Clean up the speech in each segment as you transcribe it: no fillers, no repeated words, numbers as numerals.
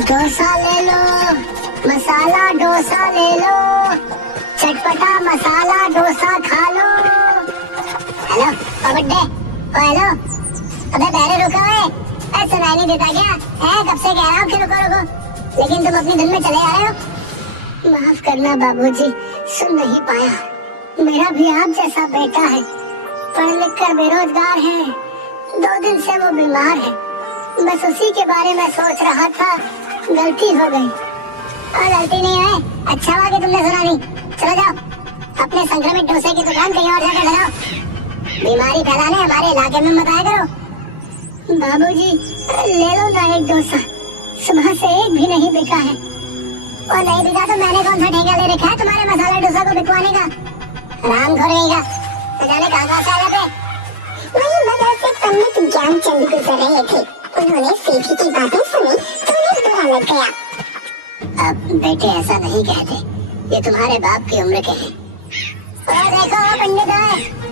डोसा ले लो, मसाला डोसा ले लो, चटपटा मसाला डोसा खा लो। हेलो बड्डे, हेलो। अबे पहले रुको, सुनाई नहीं देता क्या है? कब से कह रहा हूँ कि रुको रुको, लेकिन तुम अपनी धुन में चले आ रहे हो। माफ करना बाबूजी, सुन नहीं पाया। मेरा भी आप जैसा बेटा है, पढ़ लिख कर बेरोजगार है, 2 दिन से वो बीमार है। बस उसी के बारे में सोच रहा था, गलती हो गई। और गलती नहीं है, अच्छा हुआ कि तुमने सुना नहीं। चलो जाओ, अपने संक्रमित डोसे की दुकान कहीं और जाकर लगाओ। बीमारी फैलाने हमारे इलाके में मत आया करो। बाबूजी ले लो ना एक डोसा, सुबह से एक भी नहीं बिका है। और नहीं बिका तो मैंने कौन सा ठेका ले रखा है तुम्हारे मसाला डोसा को बिकवाने का? राम खोरेगा, न जाने कहाँ से आ जाते। वही मदरसे पंडित ज्ञानचंद गुजर रहे थे, उन्होंने सेठी की बातें सुनी तो उन्हें बुरा लग गया। अब बेटे ऐसा नहीं कहते, ये तुम्हारे बाप की उम्र के हैं। और देखो पंडित है,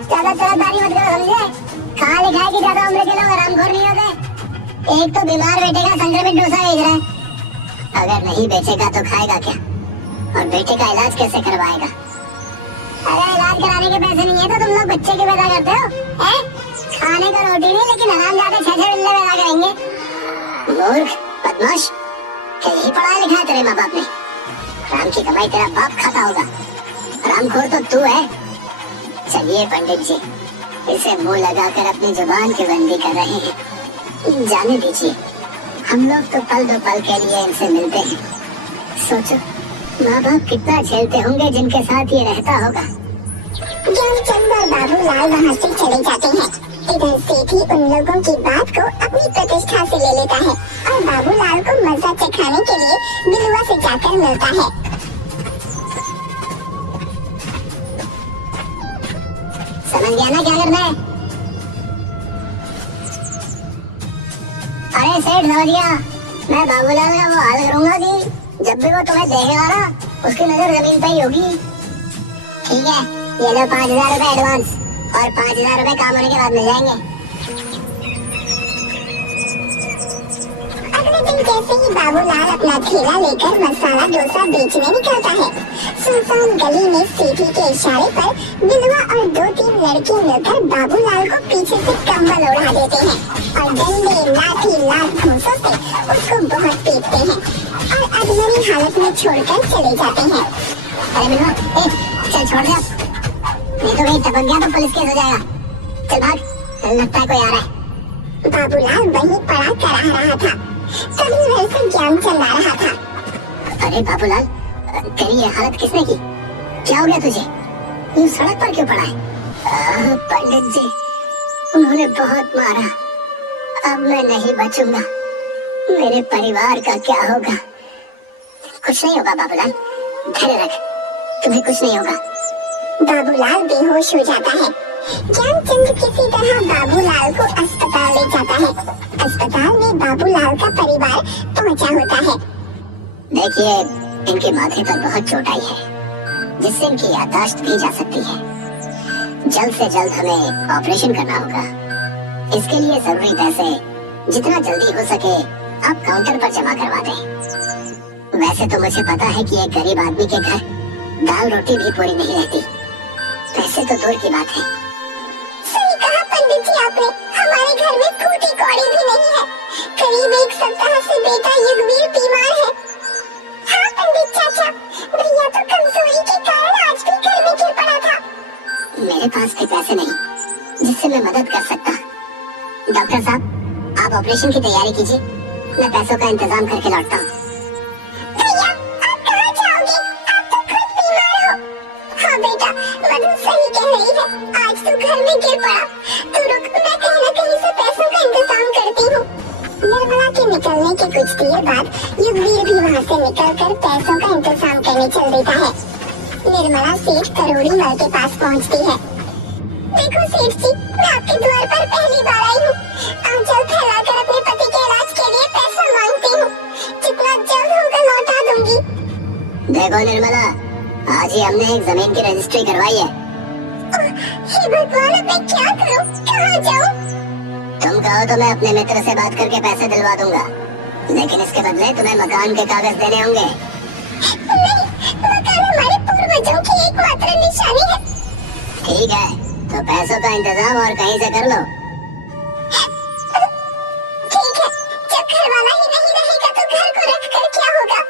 ज्यादा तरफदारी मत करो, समझे? कहाँ लिखा है कि ज्यादा उम्र के लोग हरामखोर नहीं होते? एक तो बीमार बेटे का संक्रमित डोसा बेच रहा है, अगर नहीं बेचेगा तो खाएगा क्या? और बेटे का इलाज कैसे करवाएगा? अरे इलाज कराने के पैसे नहीं है तो तुम लोग बच्चे क्यों पैदा करते हो? हैं? खाने को रोटी नहीं, लेकिन आराम जाते 6-6 बिल्ले पैदा करेंगे। मूर्ख, बदमाश, क्या यही पढ़ा लिखा है तेरे माँ बाप ने? राम की कमाई तेरा बाप खाता होगा, रामखोर तो तू है। चलिए पंडित जी, इसे मुंह लगाकर अपनी जुबान की बंदी कर रहे हैं, जाने दीजिए। हम लोग तो पल दो पल के लिए इनसे मिलते हैं। सोचो माँ बाप कितना झेलते होंगे जिनके साथ ये रहता होगा। ज्ञानचंद और बाबूलाल वहाँ से चले जाते हैं। इधर सेठी उन लोगों की बात को अपनी प्रतिष्ठा से ले लेता है और बाबूलाल को मजा चखाने के लिए बिलुआ से जाकर मिलता है। समझ गया ना क्या करना है? अरे सेठ समझ गया, मैं बाबूलाल का वो हाल करूंगा कि जब भी वो तुम्हें देखेगा ना, उसकी नजर जमीन पे ही होगी। ठीक है, ये लो 5000 रुपए एडवांस, और 5000 रुपए काम होने के बाद मिल जाएंगे। अगले दिन जैसे ही बाबूलाल अपना ठेला लेकर मसाला डोसा बेचने निकलता है, सुनसान गली में सेठी के इशारे पर बिलवा और 2-3 लड़के मिलकर बाबूलाल को पीछे से कंबल उड़ा देते हैं और डंडे लाठी लात घूंसों से उसको बहुत पीटते हैं और अधमरी हालत में छोड़कर चले जाते हैं। अरे बिलवा, चल छोड़ दे, नहीं तो कहीं टपक गया तो पुलिस केस हो जाएगा। चल भाग, लगता है कोई आ रहा है। बाबूलाल वहीं पड़ा करा रहा था, तभी वहीं से ज्ञानचंद आ रहा था। अरे बाबूलाल, तेरी ये हालत किसने की? क्या हो गया तुझे? यूं सड़क पर क्यों पड़ा है? पंडित जी, उन्होंने बहुत मारा, अब मैं नहीं बचूंगा। मेरे परिवार का क्या होगा? कुछ नहीं होगा बाबूलाल, धैर्य रख, तुम्हें कुछ नहीं होगा। बाबूलाल बेहोश हो जाता है। ज्ञानचंद किसी तरह बाबूलाल को अस्पताल ले जाता है। अस्पताल में बाबूलाल का परिवार पहुंचा होता है। देखिए, इनके माथे पर बहुत चोट आई है, जिससे इनकी याददाश्त भी जा सकती है। जल्द से जल्द हमें ऑपरेशन करना होगा। इसके लिए जरूरी पैसे जितना जल्दी हो सके आप काउंटर पर जमा करवा दें। वैसे तो मुझे पता है कि एक गरीब आदमी के घर दाल रोटी भी पूरी नहीं रहती, पैसे तो दूर की बात है। सही कहा पंडित जी आपने, हमारे घर में फूटी कौड़ी भी नहीं है। करीब 1 सप्ताह से बेटा युगवीर बीमार है। हाँ पंडित चाचा, भैया तो कमजोरी के कारण आज भी घर में गिर पड़ा था। मेरे पास भी पैसे नहीं जिससे मैं मदद कर सकता। डॉक्टर साहब, आप ऑपरेशन की तैयारी कीजिए, मैं पैसों का इंतजाम करके लौटता हूँ। भैया आप कहाँ जाओगे? आप तो खुद बीमार हो। हाँ बेटा, मधु सही कह रही है, आज तू घर में गिर पड़ा। तू रुक, मैं कहीं न कहीं से पैसों का इंतजाम करती हूँ। निर्मला के निकलने के कुछ देर बाद युगवीर भी वहाँ से निकलकर पैसों का इंतजाम करने चल देता है। निर्मला सेठ करोड़ी मल के पास पहुँचती है। देखो सेठ जी, मैं आपके द्वार पर पहली बार आई हूँ। आंचल फैलाकर अपने पति के इलाज के लिए पैसा मांगती हूँ। जितना जल्द होगा लौटा दूंगी। देखो निर्मला, आज ही हमने एक जमीन की रजिस्ट्री करवाई है। हे भगवान, अब मैं क्या करूं? कहाँ जाऊं? तुम कहो तो मैं अपने मित्र से बात करके पैसे दिलवा दूंगा। लेकिन इसके बदले तुम्हें मकान के कागज देने होंगे। नहीं, मकान हमारे पूर्वजों की एकमात्र निशानी है। ठीक है, तो पैसों का इंतजाम और कहीं से कर लो। ठीक है, जब घर वाला ही नहीं रहेगा तो घर को रख कर क्या होगा?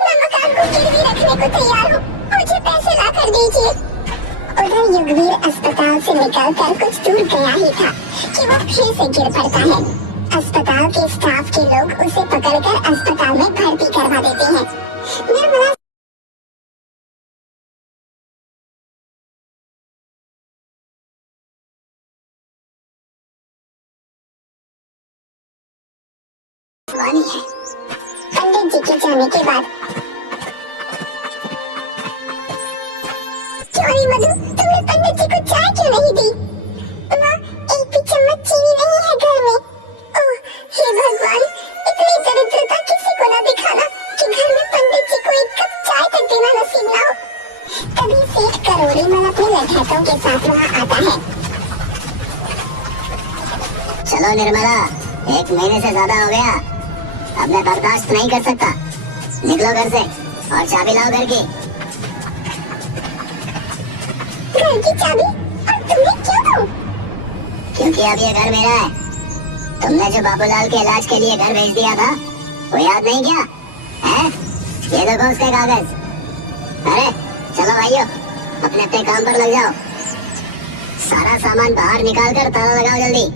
मैं मकान को गिरवी रखने को तैयार हूँ, मुझे पैसे ला कर दीजिए। उधर युगवीर अस्पताल से निकलकर कुछ दूर गया ही था कि वह फिर से गिर पड़ता है। अस्पताल के स्टाफ के लोग उसे पकड़कर अस्पताल में भर्ती करवा देते हैं। निर्मला वानी है। पंडित जी के जाने के बाद चोरी मधु, तुमने पंडित जी को चाय क्यों नहीं दी? माँ, एक भी चम्मच चीनी नहीं है घर में। ओह, हे भगवान, इतनी दरिद्रता किसी को न दिखाना कि घर में पंडित जी को एक कप चाय तक देना नसीब ना हो। तभी सेठ करोड़ीमल अपने लड़कों के साथ वहाँ आता है। चलो निर्मला, 1 महीने से ज्यादा हो गया, अब मैं बर्दाश्त नहीं कर सकता। निकलो घर से और चाबी लाओ घर की। घर की चाबी? और तुम्हें क्यों दूं? क्योंकि अब ये घर मेरा है। तुमने जो बाबूलाल के इलाज के लिए घर भेज दिया था, वो याद नहीं क्या है? ये देखो उसके कागज। अरे चलो भाइयों, अपने अपने काम पर लग जाओ। सारा सामान बाहर निकाल कर ताला लगाओ जल्दी।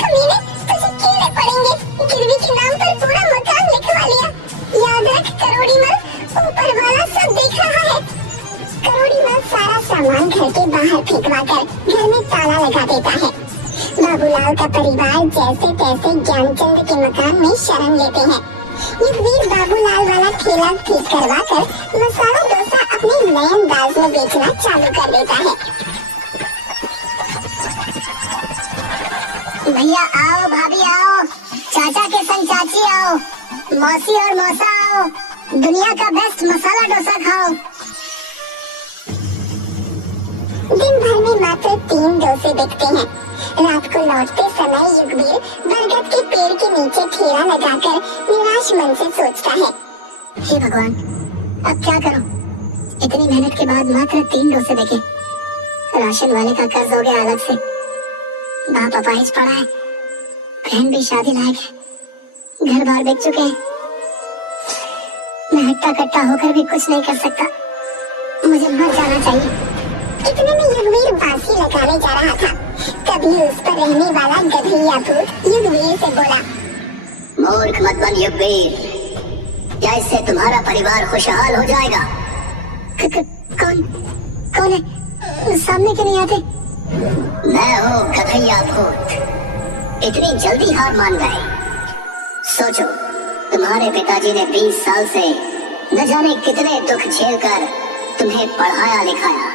कमीने, तुझे कीड़े पड़ेंगे। गिरवी के नाम पर पूरा मकान लिखवा लिया। याद रख करोड़ीमल, ऊपर वाला सब देख रहा है। करोड़ीमल सारा सामान घर के बाहर फेंकवा कर घर में ताला लगा देता है। बाबूलाल का परिवार जैसे तैसे ज्ञानचंद के मकान में शरण लेते हैं। युगवीर बाबूलाल वाला ठेला ठीक करवा कर मसाला डोसा अपने नए अंदाज में बेचना चालू कर देता है। भैया आओ, भाभी आओ, चाचा के संग चाची आओ, मौसी और मौसा आओ, दुनिया का बेस्ट मसाला डोसा खाओ। दिन भर में मात्र 3 डोसे बिकते हैं। रात को लौटते समय युगवीर बरगद के पेड़ के नीचे ठेला लगाकर निराश मन से सोचता है, हे भगवान, अब क्या करूं? इतनी मेहनत के बाद मात्र 3 डोसे बिके। राशन वाले का कर्ज हो गया अलग से, बाप अपाहिज पड़ा है, बहन भी शादी लायक है, घर बार बिक चुके हैं। मैं हट्टा कट्टा होकर भी कुछ नहीं कर सकता, मुझे मर जाना चाहिए। इतने में युगवीर बांसी लगाने जा रहा था। तभी उस पर रहने वाला गधैया भूत युगवीर से बोला, मूर्ख मत बन युगवीर, क्या इससे तुम्हारा परिवार खुशहाल हो जाएगा? कौन है? सामने क्यों नहीं आते? मैं हूँ गधैया भूत। इतनी जल्दी हार मान गए? सोचो, तुम्हारे पिताजी ने 20 साल से न जाने कितने दुख झेलकर तुम्हें पढ़ाया लिखाया।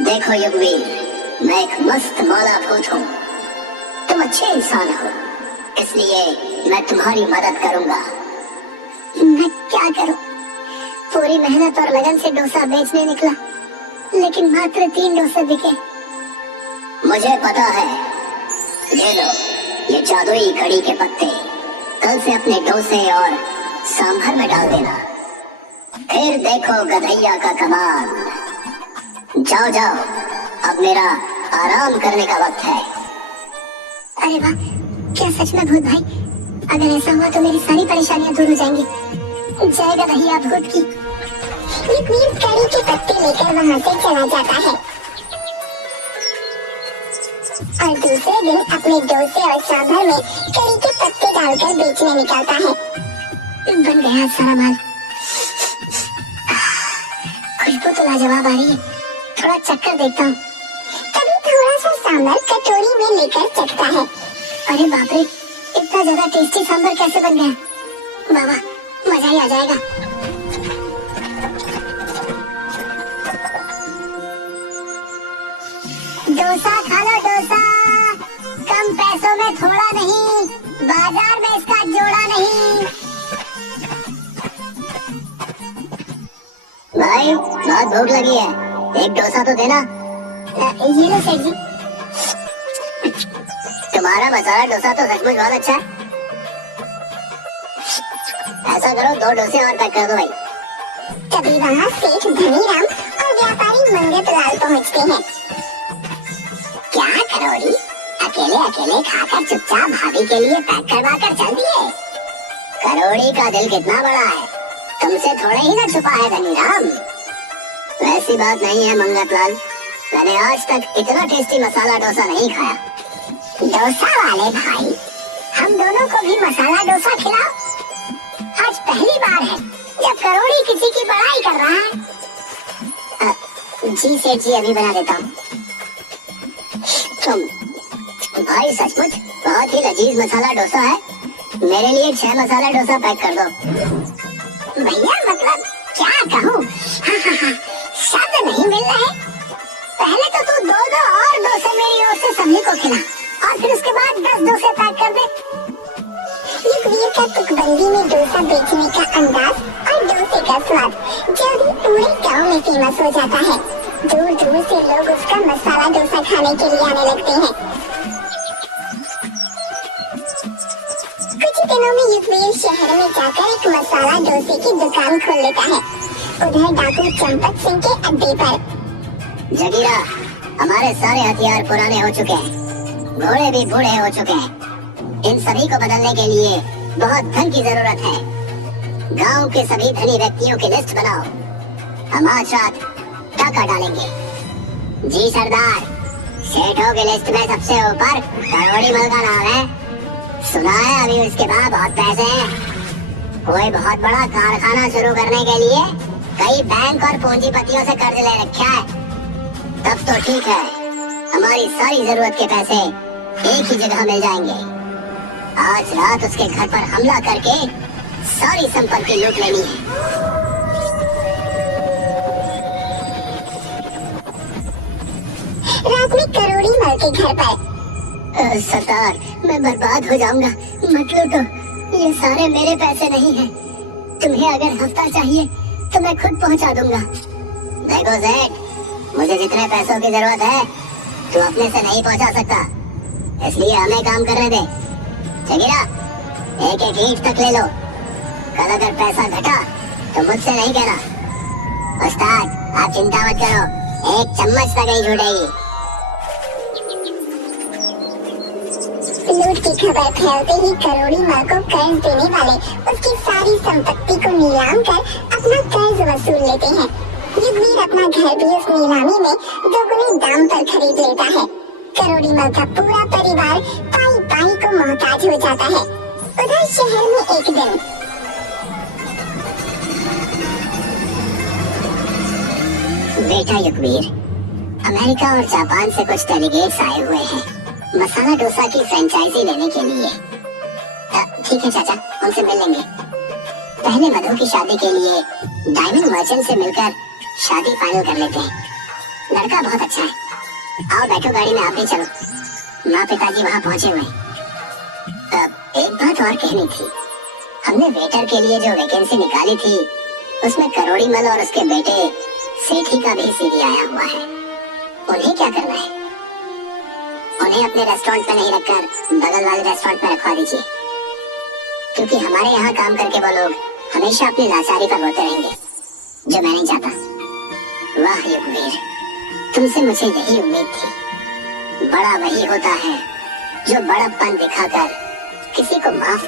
देखो युगवीर, मैं एक मस्त मौला भूत हूँ, तुम अच्छे इंसान हो, इसलिए मैं तुम्हारी मदद करूंगा। मैं क्या करूं? पूरी मेहनत और लगन से डोसा बेचने निकला, लेकिन मात्र 3 डोसे बिके। मुझे पता है, ये लो, ये जादुई कड़ी के पत्ते कल से अपने डोसे और सांभर में डाल देना, फिर देखो गधैया का कमाल। जाओ जाओ, अब मेरा आराम करने का वक्त है। अरे वाह, क्या सच में भूत भाई? अगर ऐसा हुआ तो मेरी सारी परेशानियां दूर हो जाएंगी। जय गधैया भूत की। युगवीर कड़ी के पत्ते लेकर वहाँ से चला जाता है और दूसरे दिन अपने डोसे और सांभर में कड़ी के पत्ते डालकर बेचने निकलता है। बन गया सारा माल। खुशबू तो लाजवाब आ रही है, थोड़ा चक्कर देखता हूँ। तभी थोड़ा सा सांभर कटोरी में लेकर चखता है। अरे बाप रे, इतना ज्यादा टेस्टी सांभर कैसे बन गया? बाबा, मजा ही आ जाएगा। डोसा खा लो डोसा, कम पैसों में थोड़ा नहीं, बाजार में इसका जोड़ा नहीं। भाई, बहुत भूख लगी है, एक डोसा तो देना। ये लो सेठ जी। तुम्हारा मसाला डोसा तो सचमुच बहुत अच्छा है। ऐसा करो 2 डोसे और पैक कर दो भाई। तभी वहाँ सेठ धनीराम और व्यापारी मंगतलाल पहुँचते हैं। क्या करोड़ी, अकेले अकेले खाकर चुपचाप भाभी के लिए पैक करवा कर चल दिए। करोड़ी का दिल कितना बड़ा है, तुमसे थोड़े ही ना छुपा है धनीराम। वैसी बात नहीं है मंगतलाल, मैंने आज तक इतना टेस्टी मसाला डोसा नहीं खाया। डोसा वाले भाई, हम दोनों को भी मसाला डोसा खिलाओ। आज पहली बार है जब करोड़ी किसी की बड़ाई कर रहा है। जी सेठ जी, अभी बना देता हूँ। तुम भाई सचमुच बहुत ही लजीज मसाला डोसा है, मेरे लिए 6 मसाला डोसा पैक कर दो। भैया मतलब क्या कहूँ, शब्द नहीं मिल रहे। पहले तो तू 2 और डोसे मेरी ओर से सभी को खिला और फिर उसके बाद 10 डोसे पैक कर दे। युगवीर का तुकबंदी में डोसा बेचने का अंदाज और डोसे का स्वाद जल्दी पूरे गांव में फेमस हो जाता है। दूर दूर से लोग उसका मसाला डोसा खाने के लिए आने लगते हैं। कुछ दिनों में युगवीर शहर में जाकर एक मसाला डोसे की दुकान खोल लेता है। उधर डाकू चंपक सिंह के अड्डे पर। जगीरा, हमारे सारे हथियार पुराने हो चुके हैं, घोड़े भी बूढ़े हो चुके हैं। इन सभी को बदलने के लिए बहुत धन की जरूरत है। गांव के सभी धनी व्यक्तियों की लिस्ट बनाओ, हम आज रात टाका डालेंगे। जी सरदार, सेठों की लिस्ट में सबसे ऊपर करोड़ी मल का नाम है। सुना है अभी उसके बाद बहुत पैसे हैं। कोई बहुत बड़ा कारखाना शुरू करने के लिए कई बैंक और पूंजीपतियों से कर्ज ले रखा है। तब तो ठीक है, हमारी सारी जरूरत के पैसे एक ही जगह मिल जाएंगे। आज रात उसके घर पर हमला करके सारी संपत्ति लूट लेनी है। रात में करोड़ी मल के घर पर। सरदार, मैं बर्बाद हो जाऊंगा, मत लूटो, ये सारे मेरे पैसे नहीं हैं। तुम्हें अगर हफ्ता चाहिए तो मैं खुद पहुंचा दूंगा। देखो सेठ, मुझे जितने पैसों की जरूरत है तू अपने से नहीं पहुंचा सकता, इसलिए हमें काम करने दे। जगीरा, एक एक ईंट तक ले लो। कल अगर पैसा घटा तो मुझसे नहीं कहना। उस्ताद, आप चिंता मत करो, एक चम्मच तक नहीं छूटेगी। लूट की खबर फैलते ही करोड़ी मल को कर्ज देने वाले उसकी सारी संपत्ति को नीलाम कर अपना कर्ज वसूल लेते हैं। युगवीर अपना घर भी उस नीलामी में दोगुने दाम पर खरीद लेता है। करोड़ी मल का पूरा परिवार पाई पाई को मोहताज हो जाता है। उधर शहर में एक दिन बेटा युगवीर, अमेरिका और जापान से कुछ डेलीगेट्स आए हुए हैं मसाला डोसा की फ्रेंचाइजी लेने के लिए। ठीक है चाचा, उनसे मिल लेंगे। पहले मधु की शादी के लिए डायमंड मर्चेंट से मिलकर शादी फाइनल कर लेते हैं। लड़का बहुत अच्छा है। आओ बैठो गाड़ी में, आप भी चलो। माँ पिताजी वहाँ पहुँचे हुए। एक बात और कहनी थी, हमने वेटर के लिए जो वैकेंसी निकाली थी उसमें करोड़ी मल और उसके बेटे सेठी का भी सीवी आया हुआ है। उन्हें क्या करना है? उन्हें अपने रेस्टोरेंट में नहीं रखकर बगल वाले रेस्टोरेंट में रखवा दीजिए, क्योंकि हमारे यहाँ काम करके वो लोग हमेशा अपनी लाचारी पर रोते रहेंगे, जो मैं नहीं चाहता। वाह युगवीर, तुमसे मुझे यही उम्मीद थी। बड़ा वही होता है जो बड़प्पन दिखाकर किसी को माफ